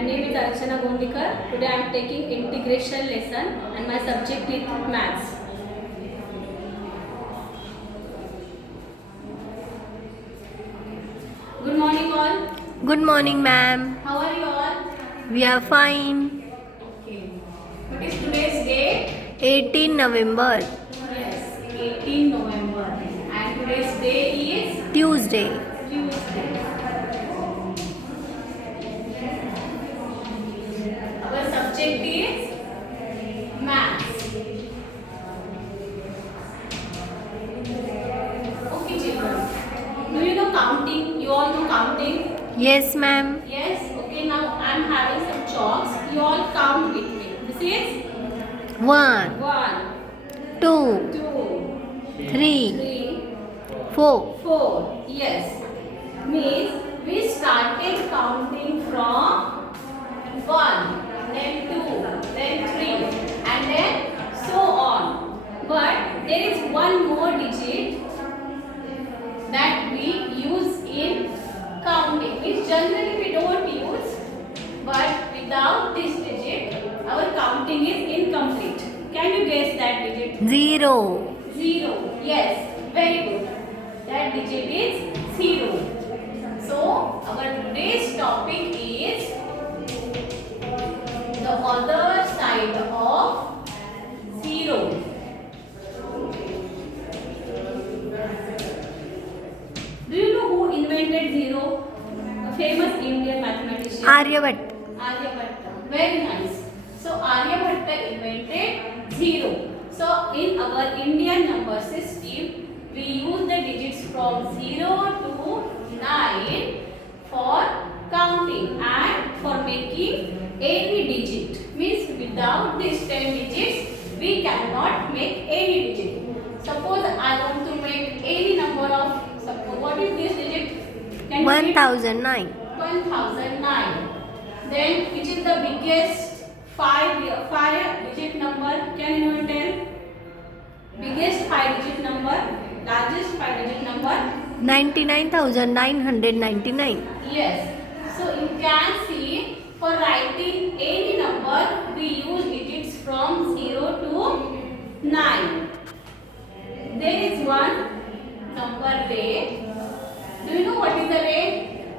My name is Archana Kondikar. Today I am taking integration lesson and my subject is maths. Good morning all. Good morning, ma'am. How are you all? We are fine. Okay. What is today's date? 18 November, Yes, 18 November. And today's day is Tuesday. Tuesday. Our subject is maths. Okay, children. Do you know counting? You all know counting? Yes, ma'am. Yes. Okay, now I am having some chalks. You all count with me. This is 1, 1, 2, 2, 3, 3, 4. 4. Yes. Means we started counting from 1, then 2, then 3, and then so on. But there is one more digit that we use in counting. Means generally we don't use, but without this digit, our counting is incomplete. Can you guess that digit? 0. 0. Yes, very good. That digit is 0. So, our today's topic is the other side of 0. Do you know who invented 0? A famous Indian mathematician. Aryabhatta. Aryabhatta. Very nice. So Aryabhatta invented 0. So in our Indian number system, we use the digits from 0 to 9 for counting and for making any digit. Means without these 10 digits, we cannot make any digit. Suppose I want to make any number of, suppose what is this digit? Can you read? 1009. 1009. Then which is the biggest 5 digit number? Can anyone tell? Biggest 5 digit number, largest 5 digit number? 99,999. Yes. So you can see for writing any number we use digits from 0 to 9. There is one number ray. Do you know what is the ray?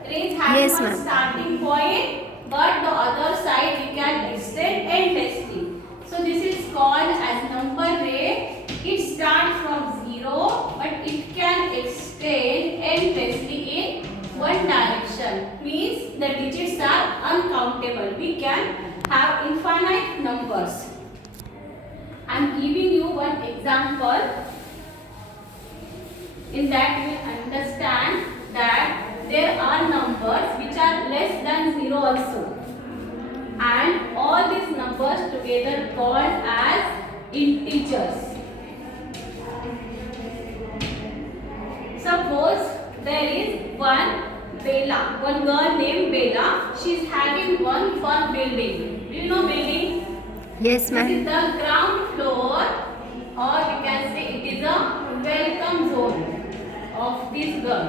Ray is having Yes, one ma'am. starting point, but the other side we can extend endlessly. So this is called as number ray. It starts from 0, but it can extend endlessly in one direction. Means the digits are uncountable. We can have infinite numbers. I am giving you one example. In that you will understand that there are numbers which are less than 0 also. And all these numbers together called as integers. Suppose there is one girl named Bella. She is having one fun building. Do you know building? Yes, This ma'am. is the ground floor, or we can say it is a welcome zone of this girl,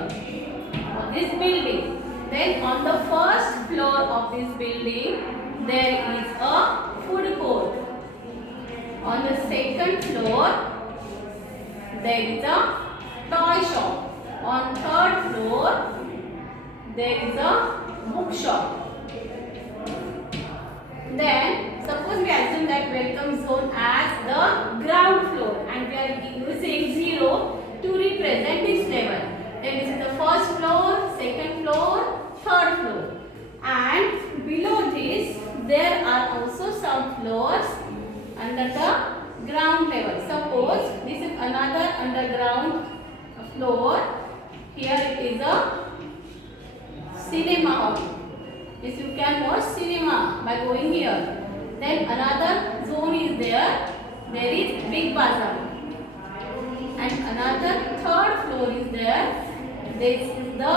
of this building. Then on the first floor of this building, there is a food court. On the second floor, there is a toy shop. On third floor, there is a bookshop. Then, suppose we assume that welcome zone as the ground floor and we are using 0 to represent this level. Then this is the first floor, second floor, third floor. And below this, there are also some floors under the ground level. Suppose this is another underground floor. Here it is a cinema hall. Yes, you can watch cinema by going here. Then another zone is there. There is big bazaar. And another third floor is there. This is the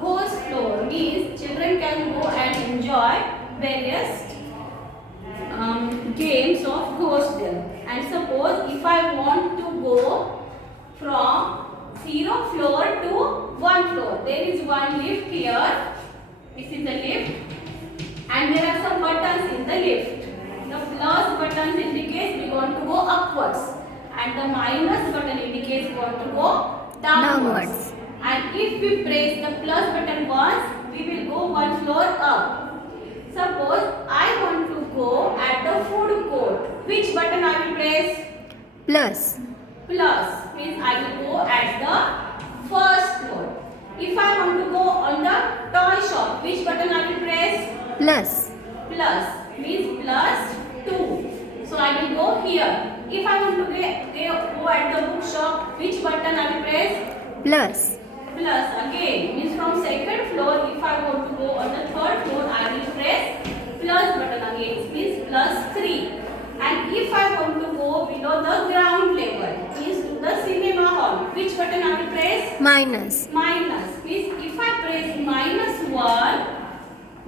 ghost floor. Means children can go and enjoy various games of ghost there. And suppose if I want to go from 0 floor to 1 floor. There is one lift here. This is the lift. And there are some buttons in the lift. The plus buttons indicates we want to go upwards, and the minus button indicates we want to go downwards. And if we press the plus button once, we will go one floor up. Suppose I want to go at the food court. Which button I will press? Plus. Plus means I will go at the first floor. If I want to go on the toy shop, which button I will press? Plus. Plus means plus 2. So I will go here. If I want to go at the bookshop, which button I will press? Plus. Plus again means from second floor. If I want to go on the third floor, I will press plus button again, means plus 3. And if I want to go below the ground level, means to the cinema hall, which button I will press? Minus. Minus means if I press minus 1,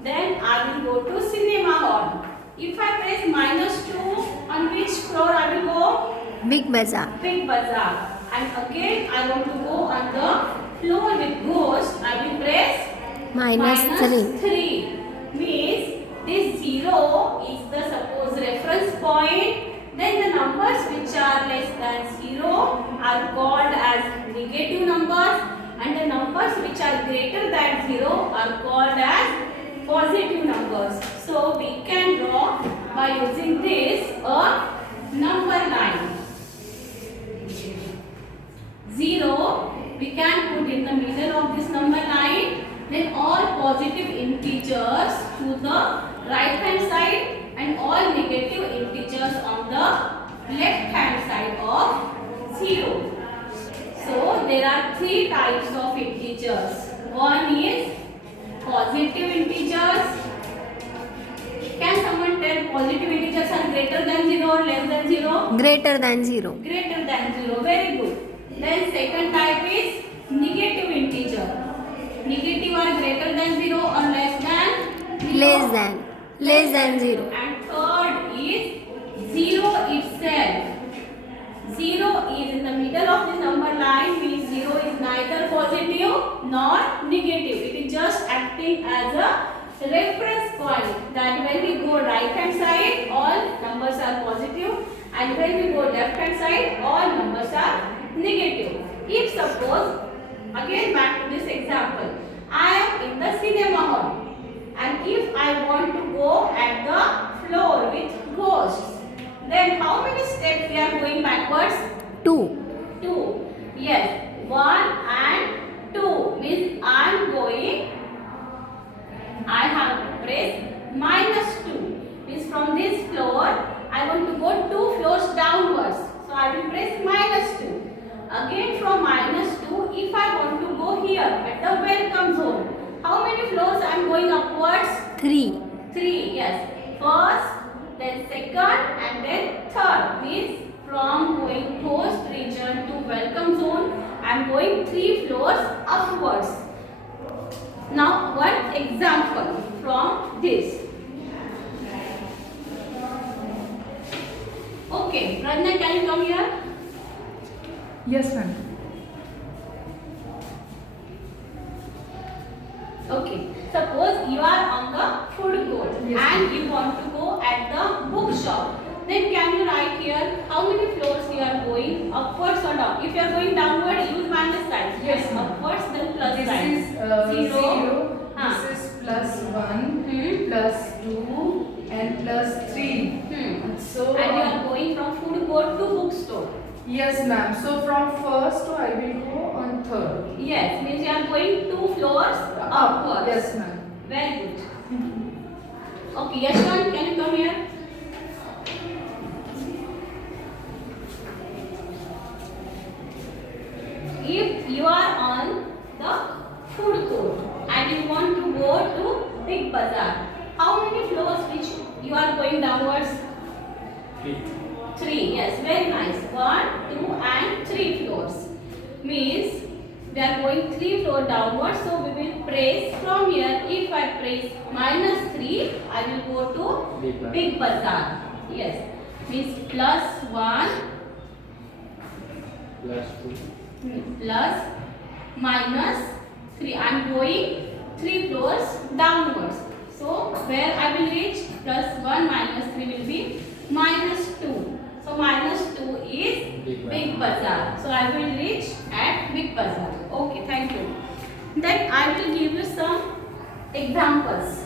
then I will go to cinema hall. If I press minus 2, on which floor I will go? Big Bazaar. Big Bazaar. And again I want to go on the floor with ghost, I will press Minus 3. 3. Means this 0 is the suppose reference point. Then the numbers which are less than 0 are called as negative numbers, and the numbers which are greater than 0 are called as positive numbers. So we can draw by using this a number line. 0 we can put in the middle of this number line, then all positive integers to the right hand side and all negative integers on the left hand side of 0. So there are 3 types of integers. One is positive integers. Can someone tell positive integers are greater than 0 or less than 0? Greater than 0. Greater than 0. Very good. Then second type is negative integer. Negative are greater than 0 or less than 0? Less than. Less than 0. And third is 0 itself. 0 is in the middle of this number line, means 0 is neither positive nor negative. It is just acting as a reference point, that when we go right hand side all numbers are positive, and when we go left hand side all numbers are negative. If suppose, again back to this example, I am in the cinema hall, and if I want to go at the floor with ghosts, then how many steps we are going backwards? 2. 2. Yes, 1 and 2 means I am going, I have to press minus 2 means from this floor I want to go 2 floors downwards, so I will press minus 2. Again from minus 2, if I want to go here at the welcome zone, how many floors I am going upwards? 3. 3, yes. First, then second, and then third. Means from going post region to welcome zone, I am going 3 floors upwards. Now one example from this. Okay, Pradnya, can you come here? Yes, ma'am. Okay, suppose you are on the food court, Yes, and you want to go at the bookshop. Then can you write here how many floors you are going, upwards or down? If you are going downward, use minus sign. Yes, ma'am. Upwards, then plus This sign. is 0. Huh. This is plus 1, Hmm. plus 2, and plus 3. So, And you are going from food court to bookstore. yes, ma'am. So from first I will go on third. Yes, means you are going 2 floors upwards. Yes, ma'am. Very good. Okay, Yashwant, can you come here? If you are on the food court and you want to go to Big Bazaar, how many floors which you are going downwards? 3. Yes, very nice. 1, 2 and 3 floors. Means we are going 3 floors downwards, so we will press from here. If I press minus 3, I will go to Big Bazaar. Yes, means plus 1 plus 2 plus minus 3. I am going 3 floors downwards. So where I will reach plus 1 minus 3 will be minus 2. So minus 2 is Big Bazaar. So I will reach at Big Bazaar. Okay, thank you. Then I will give you some examples.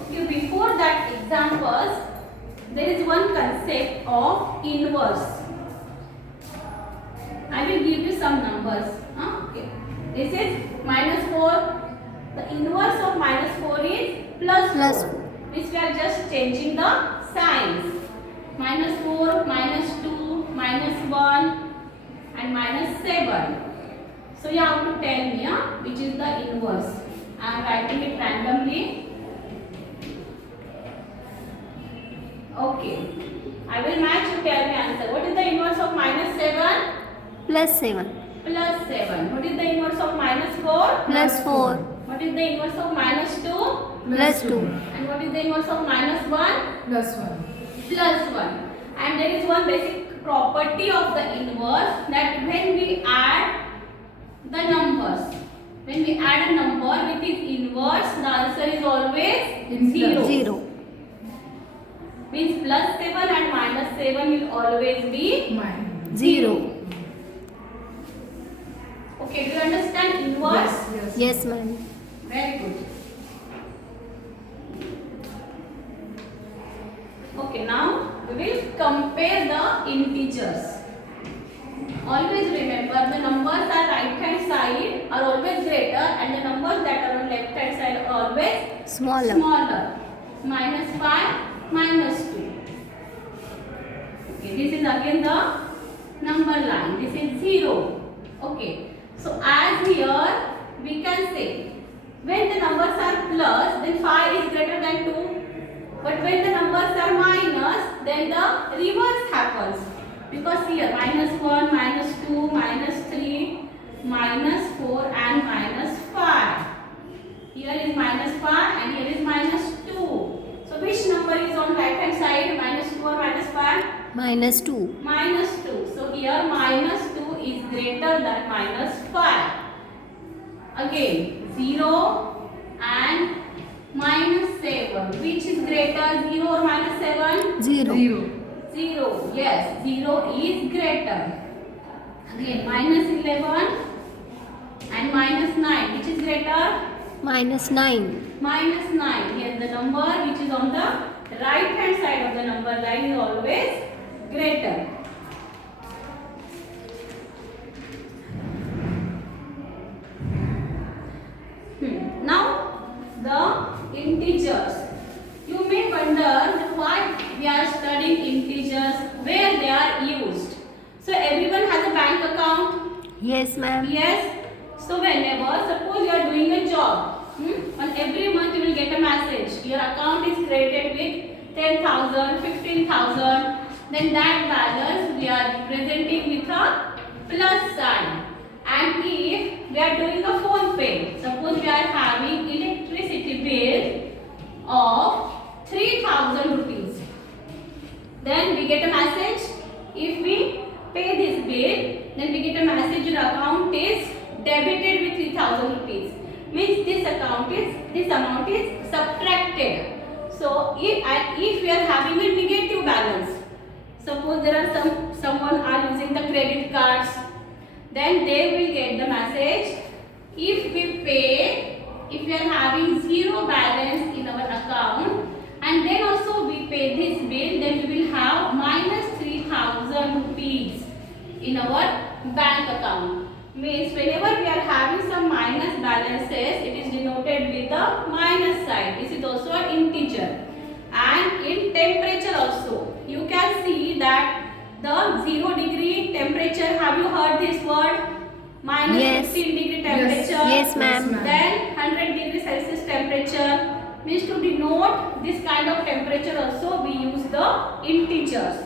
Okay, before that examples, there is one concept of inverse. I will give you some numbers. Okay. This is minus 4. The inverse of minus 4 is plus 4. Means we are just changing the signs. Minus 4, minus 2, minus 1 and minus 7. So you have to tell me which is the inverse. I am writing it randomly. Okay. I will match, you tell me answer. What is the inverse of minus 7? Plus 7. Plus 7. What is the inverse of minus 4? Plus 4. What is the inverse of minus 2? Plus 2. And what is the inverse of minus 1? Plus 1. Plus 1. And there is one basic property of the inverse, that when we add the numbers, when we add a number with its inverse, the answer is always 0. 0. Means plus 7 and minus 7 will always be Minus. 0. Okay, do you understand inverse? Yes. Yes, ma'am. Very good. Okay, now we will compare the integers. Always remember, the numbers on right hand side are always greater and the numbers that are on left hand side are always Smaller. Minus 5, minus 2. Okay, this is again the number line. This is 0. Okay. So as here we can say, when the numbers are plus, then 5 is greater than 2. But when the numbers are minus, then the reverse happens. Because here minus 1, minus 2, minus 3, minus 4 and minus 5. Here is minus 5 and here is minus 2. So which number is on right hand side, minus 2 or minus 5? Minus 2. Minus 2. So here minus 2 is greater than minus 5. Again 0 and minus 7. Which is greater, 0 or minus 7? 0. 0. Yes, 0 is greater. Again minus 11 and minus 9. Which is greater? Minus 9. Minus 9. Here the number which is on the right hand side of the number line is always greater. Now the integers. You may wonder why we are studying integers, where they are used. So everyone has a bank account. Yes, ma'am. Yes. So whenever, suppose you are doing a job, on every month you will get a message. Your account is credited with 10,000, 15,000. Then that balance we are representing with a plus sign. And if we are doing a phone pay, suppose we are having electricity bill of 3,000 rupees. Then we get a message. If we pay this bill, then we get a message your account is debited with 3,000 rupees. Means this amount is subtracted. So if we are having a negative balance, suppose there are someone are using the credit cards, then they will get the message. If we pay, if we are having zero balance in our account, and then also we pay this bill, then we will have minus 3,000 rupees in our bank account. Means whenever we are having some minus balances, it is denoted with the minus sign. This is also an integer. And in temperature also, you can see that the 0 degree temperature, have you heard this word? Minus Yes. 15 degree temperature. Yes, ma'am. Then 100 degree Celsius temperature. Means to denote this kind of temperature also we use the integers.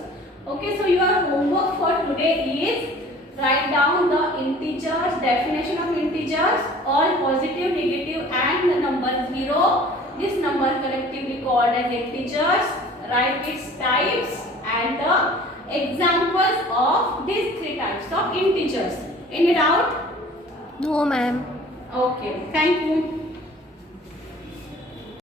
Okay, so your homework for today is write down the integers, definition of integers, all positive, negative and the number 0. This number collectively called as integers. Write its types and the examples of these three types of integers. Any doubt? No, ma'am. Okay, thank you.